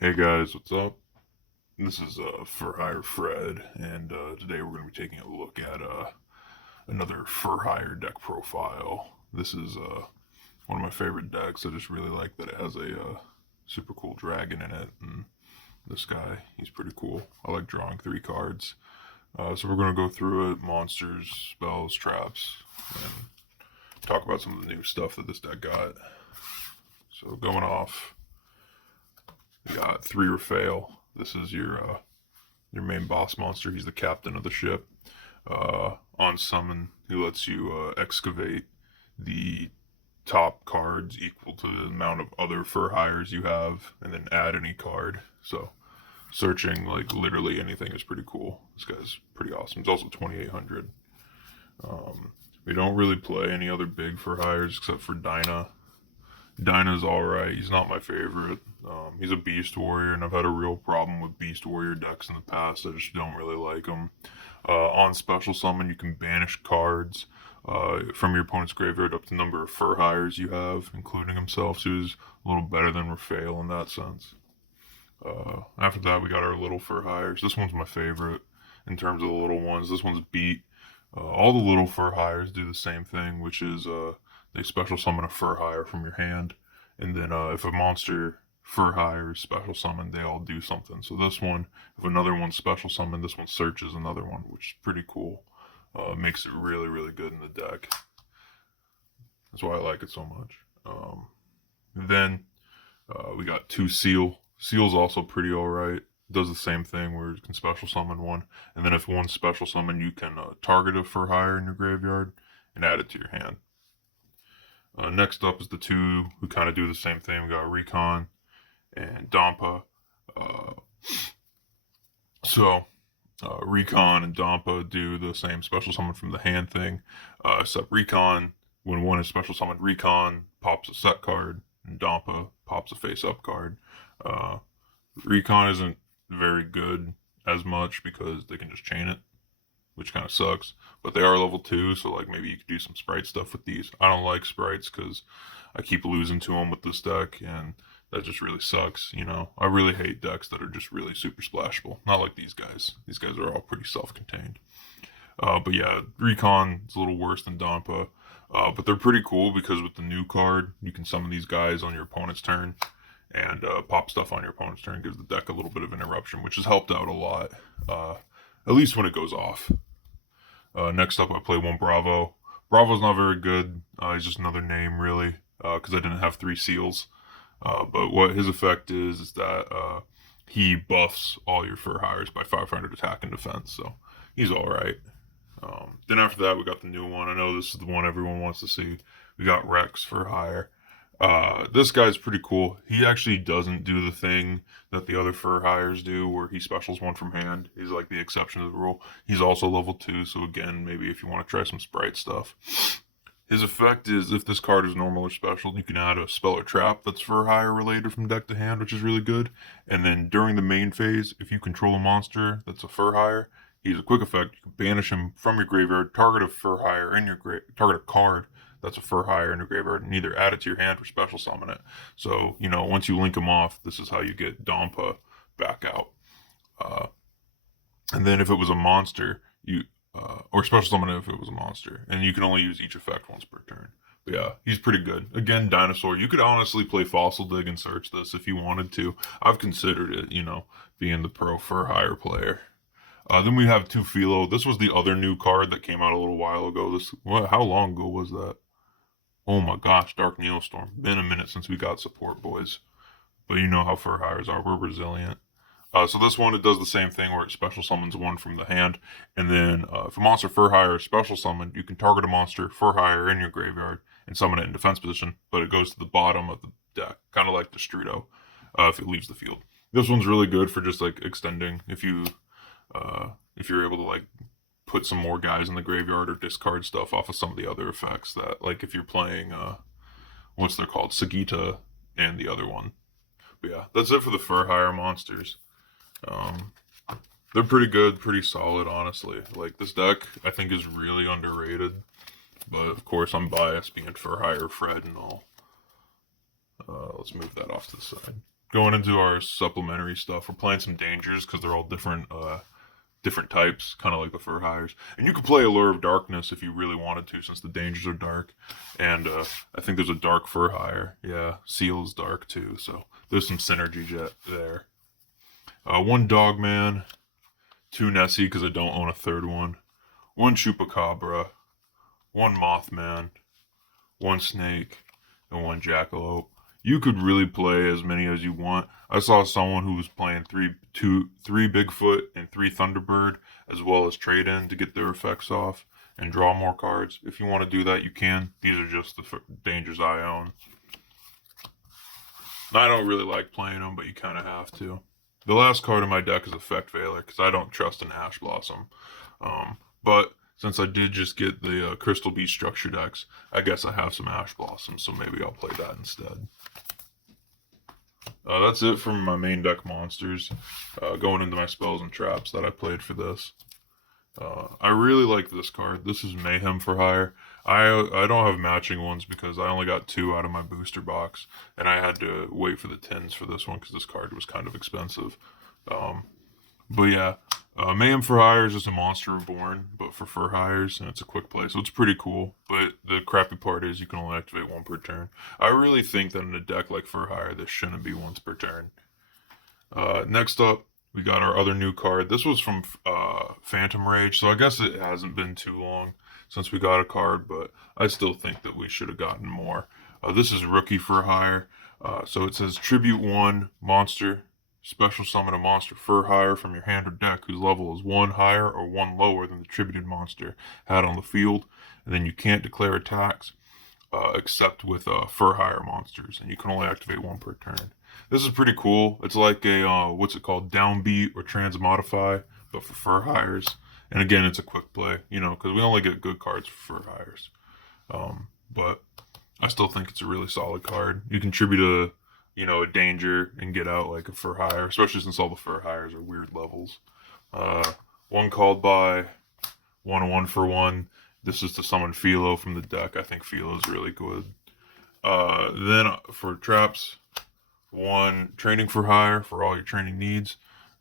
Hey guys, what's up? This is For Hire Fred, and today we're going to be taking a look at another For Hire deck profile. This is one of my favorite decks. I just really like that it has a super cool dragon in it, and this guy, he's pretty cool. I like drawing 3 cards. So we're going to go through it, monsters, spells, traps, and talk about some of the new stuff that this deck got. So going off, we got 3 Raphael. This is your main boss monster. He's the captain of the ship. On summon, he lets you excavate the top cards equal to the amount of other fur hires you have, and then add any card. So searching like literally anything is pretty cool. This guy's pretty awesome. He's also 2,800. We don't really play any other big fur hires except for Dinah's alright. He's not my favorite. He's a Beast Warrior, and I've had a real problem with Beast Warrior decks in the past. I just don't really like them. On Special Summon, you can banish cards from your opponent's graveyard up to the number of fur hires you have, including himself, so he's a little better than Raphael in that sense. After that, we got our little fur hires. This one's my favorite in terms of the little ones. This one's beat. All the little fur hires do the same thing, which is they special summon a fur hire from your hand, and then if a monster fur hire is special summon, they all do something. So this one, if another one's special summon, this one searches another one, which is pretty cool. Makes it really, really good in the deck. That's why I like it so much. Then we got 2 Seal. Seal's also pretty alright. Does the same thing where you can special summon one, and then if one's special summon, you can target a fur hire in your graveyard and add it to your hand. Next up is the 2 who kind of do the same thing. We got Recon and Dampa. Uh, Recon and Dampa do the same special summon from the hand thing, except Recon, when one is special summoned, Recon pops a set card, and Dampa pops a face up card. Uh, Recon isn't very good as much because they can just chain it, which kind of sucks. But they are level 2, so like maybe you could do some sprite stuff with these. I don't like sprites because I keep losing to them with this deck, and that just really sucks. I really hate decks that are just really super splashable. Not like these guys. These guys are all pretty self-contained. But yeah, Recon is a little worse than Dampa. But they're pretty cool because with the new card, you can summon these guys on your opponent's turn and pop stuff on your opponent's turn. Gives the deck a little bit of interruption, which has helped out a lot. At least when it goes off. Next up, I play 1 Bravo. Bravo's not very good. He's just another name, really, because I didn't have 3 seals. But what his effect is that he buffs all your fur hires by 500 attack and defense, so he's alright. Then after that, we got the new one. I know this is the one everyone wants to see. We got Rex for hire. This guy's pretty cool. He actually doesn't do the thing that the other fur hires do, where he specials one from hand. He's like the exception to the rule. He's also level 2, so again, maybe if you want to try some sprite stuff. His effect is if this card is normal or special, you can add a spell or trap that's fur hire related from deck to hand, which is really good. And then during the main phase, if you control a monster that's a fur hire, he's a quick effect. You can banish him from your graveyard, target a fur hire in your target a card that's a fur hire in your graveyard, and either add it to your hand or special summon it. So, once you link them off, this is how you get Dampa back out. And then if it was a monster, or special summon it if it was a monster, and you can only use each effect once per turn. But yeah, he's pretty good. Again, Dinosaur. You could honestly play Fossil Dig and search this if you wanted to. I've considered it, being the pro fur hire player. Then we have 2 Philo. This was the other new card that came out a little while ago. How long ago was that? Oh my gosh, Dark Neostorm. Been a minute since we got support, boys. But you know how fur hires are. We're resilient. So this one, it does the same thing where it special summons one from the hand. And then if a monster fur hire is special summoned, you can target a monster fur hire in your graveyard and summon it in defense position, but it goes to the bottom of the deck, kind of like Destrudo, if it leaves the field. This one's really good for just like extending if you're able to like put some more guys in the graveyard or discard stuff off of some of the other effects that, like if you're playing what's they're called, Sagita and the other one. But yeah, that's it for the fur hire monsters. They're pretty good, pretty solid, honestly. Like, this deck, I think, is really underrated. But, of course, I'm biased being for hire Fred and all. Let's move that off to the side. going into our supplementary stuff, we're playing some dangers because they're all different types, kind of like the fur hires. And you could play Allure of Darkness if you really wanted to, since the dangers are dark. And I think there's a dark fur hire. Yeah, Seal is dark too, so there's some synergy there. One Dogman, two Nessie because I don't own a third one. One Chupacabra, one Mothman, one Snake, and one Jackalope. You could really play as many as you want. I saw someone who was playing three Bigfoot and three Thunderbird, as well as trade in to get their effects off and draw more cards. If you want to do that, you can. These are just the dangers I own. I don't really like playing them, but you kind of have to. The last card in my deck is Effect Veiler because I don't trust an Ash Blossom. But since I did just get the Crystal Beast structure decks, I guess I have some Ash Blossoms, so maybe I'll play that instead. That's it for my main deck monsters. Going into my spells and traps that I played for this. I really like this card. This is Mayhem for Hire. I don't have matching ones because I only got 2 out of my booster box, and I had to wait for the tins for this one because this card was kind of expensive. But yeah, Mayhem for Hire is just a monster reborn, but for fur hires, and it's a quick play, so it's pretty cool. But the crappy part is you can only activate 1 per turn. I really think that in a deck like Fur Hire, this shouldn't be once per turn. Next up, we got our other new card. This was from Phantom Rage, so I guess it hasn't been too long since we got a card, but I still think that we should have gotten more. This is Rookie for Hire. So it says Tribute 1 monster. Special summon a monster fur hire from your hand or deck whose level is 1 higher or 1 lower than the tributed monster had on the field. And then you can't declare attacks except with fur hire monsters. And you can only activate 1 per turn. This is pretty cool. It's like a, what's it called? Downbeat or Transmodify, but for fur hires. And again, it's a quick play, because we only get good cards for fur hires. But I still think it's a really solid card. You contribute a danger and get out like a fur hire, especially since all the fur hires are weird levels. 1 called by, 1 for 1. This is to summon Philo from the deck. I think Philo is really good. Then for traps, 1 training for hire for all your training needs.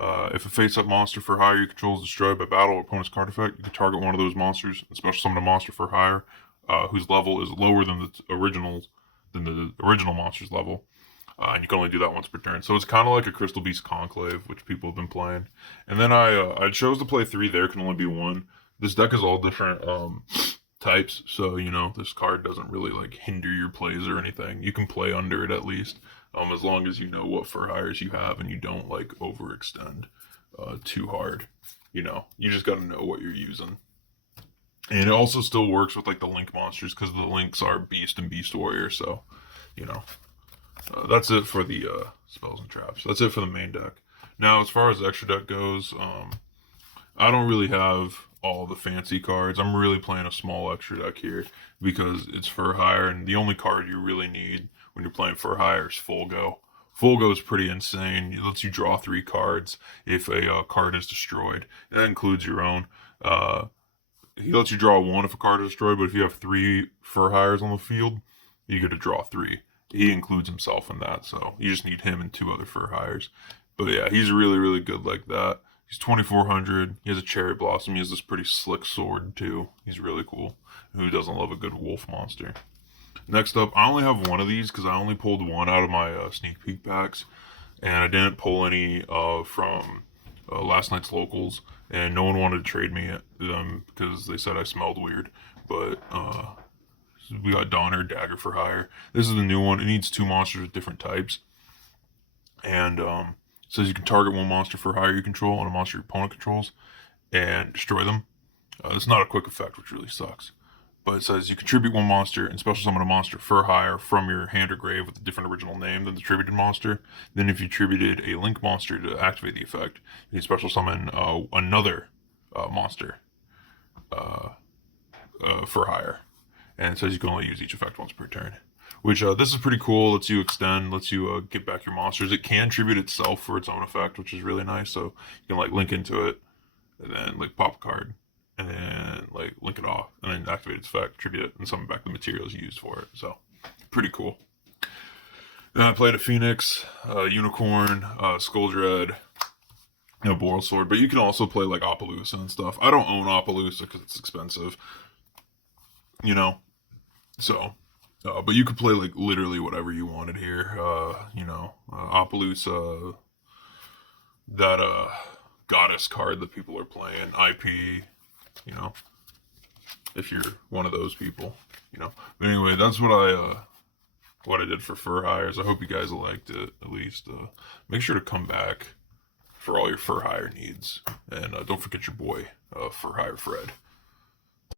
If a face-up monster for hire you control is destroyed by battle or opponent's card effect, you can target one of those monsters and special summon a monster for hire whose level is lower than the original monster's level. And you can only do that once per turn. So it's kind of like a Crystal Beast Conclave, which people have been playing. And then I chose to play 3. There can only be 1. This deck is all different types, so this card doesn't really like hinder your plays or anything. You can play under it at least, as long as you know what fur hires you have and you don't like overextend too hard. You just got to know what you're using. And it also still works with like the Link monsters because the Links are Beast and Beast Warrior. So, that's it for the spells and traps. That's it for the main deck. Now, as far as the extra deck goes, I don't really have all the fancy cards. I'm really playing a small extra deck here because it's Fur Hire, and the only card you really need when you're playing Fur Hire is Full Go. Full Go is pretty insane. It lets you draw 3 cards if a card is destroyed. That includes your own. He lets you draw 1 if a card is destroyed, but if you have 3 Fur Hires on the field, you get to draw 3. He includes himself in that, so you just need him and 2 other fur hires. But yeah, he's really, really good like that. He's 2,400. He has a Cherry Blossom. He has this pretty slick sword, too. He's really cool. Who doesn't love a good wolf monster? Next up, I only have 1 of these because I only pulled 1 out of my sneak peek packs. And I didn't pull any from last night's locals. And no one wanted to trade me them because they said I smelled weird. But we got Donner, Dagger for Hire. This is the new one. It needs 2 monsters with different types. And it says you can target 1 monster for hire you control and a monster your opponent controls and destroy them. It's not a quick effect, which really sucks. But it says you contribute 1 monster and special summon a monster for hire from your hand or grave with a different original name than the tributed monster. Then if you tributed a link monster to activate the effect, you can special summon another monster for hire. And it says you can only use each effect once per turn. Which, this is pretty cool. Lets you extend, lets you get back your monsters. It can tribute itself for its own effect, which is really nice. So you can, like, link into it, and then, like, pop a card, and then, like, link it off, and then activate its effect, tribute it, and summon back the materials you used for it. So, pretty cool. And I played a Phoenix, Unicorn, Skull Dread, Boral Sword. But you can also play like Appaloosa and stuff. I don't own Appaloosa because it's expensive, you know. So, but you could play like literally whatever you wanted here. Appaloosa, that goddess card that people are playing, IP, you know, if you're one of those people, you know. But anyway, that's what I did for fur hires. I hope you guys liked it. At least make sure to come back for all your fur hire needs, and don't forget your boy Fur Hire Fred.